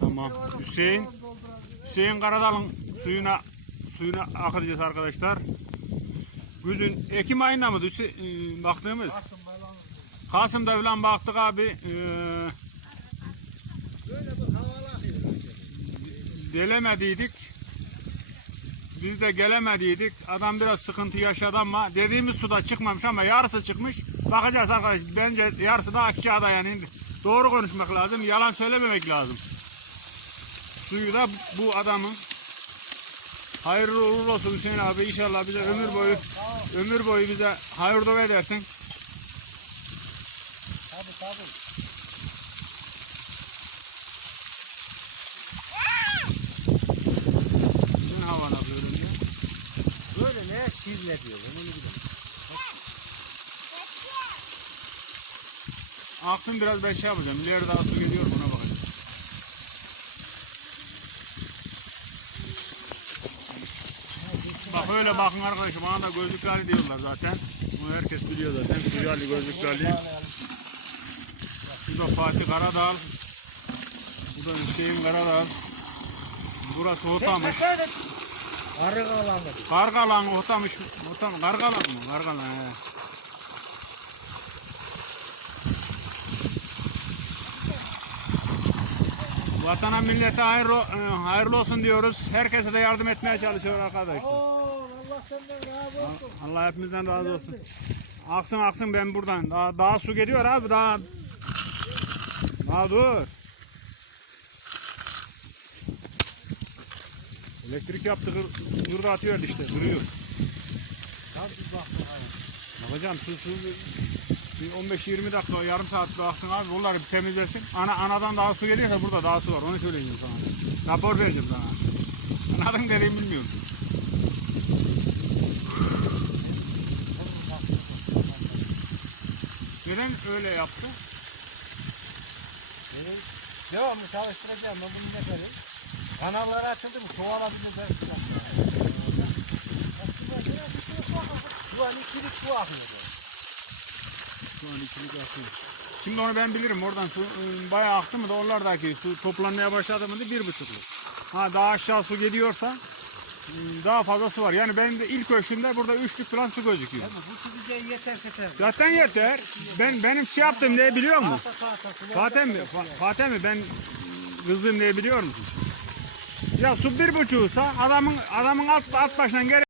Tamam. Hüseyin Hüseyin Karadal'ın suyuna suyuna akıtacağız arkadaşlar. Güzün Ekim ayında mı Hüseyin, e, baktığımız? Kasım'da falan baktık abi. E, akıyor. gelemediydik. Biz de gelemediydik. Adam biraz sıkıntı yaşadı ama dediğimiz suda çıkmamış ama yarısı çıkmış. Bakacağız arkadaş. Bence yarısı da aşağıda yani. Doğru konuşmak lazım. Yalan söylememek lazım. Suyu da bu adamın. Hayırlı uğurlu olsun Hüseyin abi. İnşallah bize ömür boyu ömür boyu bize hayır dua edersin. Tabii tabii. Böyle ne diyor. Ben onu biliyorum. Aksın biraz ben şey yapacağım. İleri daha su geliyor buna bakacağım. Bak öyle bakın arkadaşım bana da gözlüklü Ali diyorlar zaten. Bunu herkes biliyor zaten. Suyu Ali gözlüklü Ali. Bu da Fatih Karadağ. Bu da Hüseyin Karadağ. Burası Otamış. Arı kalanı. Kargalan Otamış. Otam, Kargalan mı? Kargalan he. Vatana millete hayırlı, e, hayırlı olsun diyoruz. Herkese de yardım etmeye çalışıyor arkadaşlar. Allah senden razı olsun. Allah hepimizden razı olsun. Aksın aksın ben buradan. Daha, daha su geliyor abi daha. Daha dur. Elektrik yaptı, yurda atıyor işte, duruyor. Bakacağım su su bir 15-20 dakika, yarım saat baksın abi, onları bir temizlesin. Ana, anadan daha su geliyorsa burada daha su var, onu söyleyeyim sana. Rapor vereceğim sana. Adım geleyim bilmiyorum. Neden öyle yaptı? Benim devamlı çalıştıracağım. Ben bunu ne derim? Kanalları açıldı mı? Bir de Şu an ikilik su akıyor. Şu an ikilik akıyor. Şimdi onu ben bilirim. Oradan su ıı, bayağı aktı mı da oralardaki su toplanmaya başladı mı da bir buçukluk. Ha daha aşağı su geliyorsa daha fazla su var. Yani benim de ilk ölçümde burada üçlük falan su gözüküyor. Ama bu su bize yeterse yeter. Zaten yeter. Ben benim şey yaptım ne biliyor musun? Fatih mi? Fatih mi? Ben kızdığım ne biliyor musun? Ya su bir buçuğsa adamın adamın alt, alt başından geri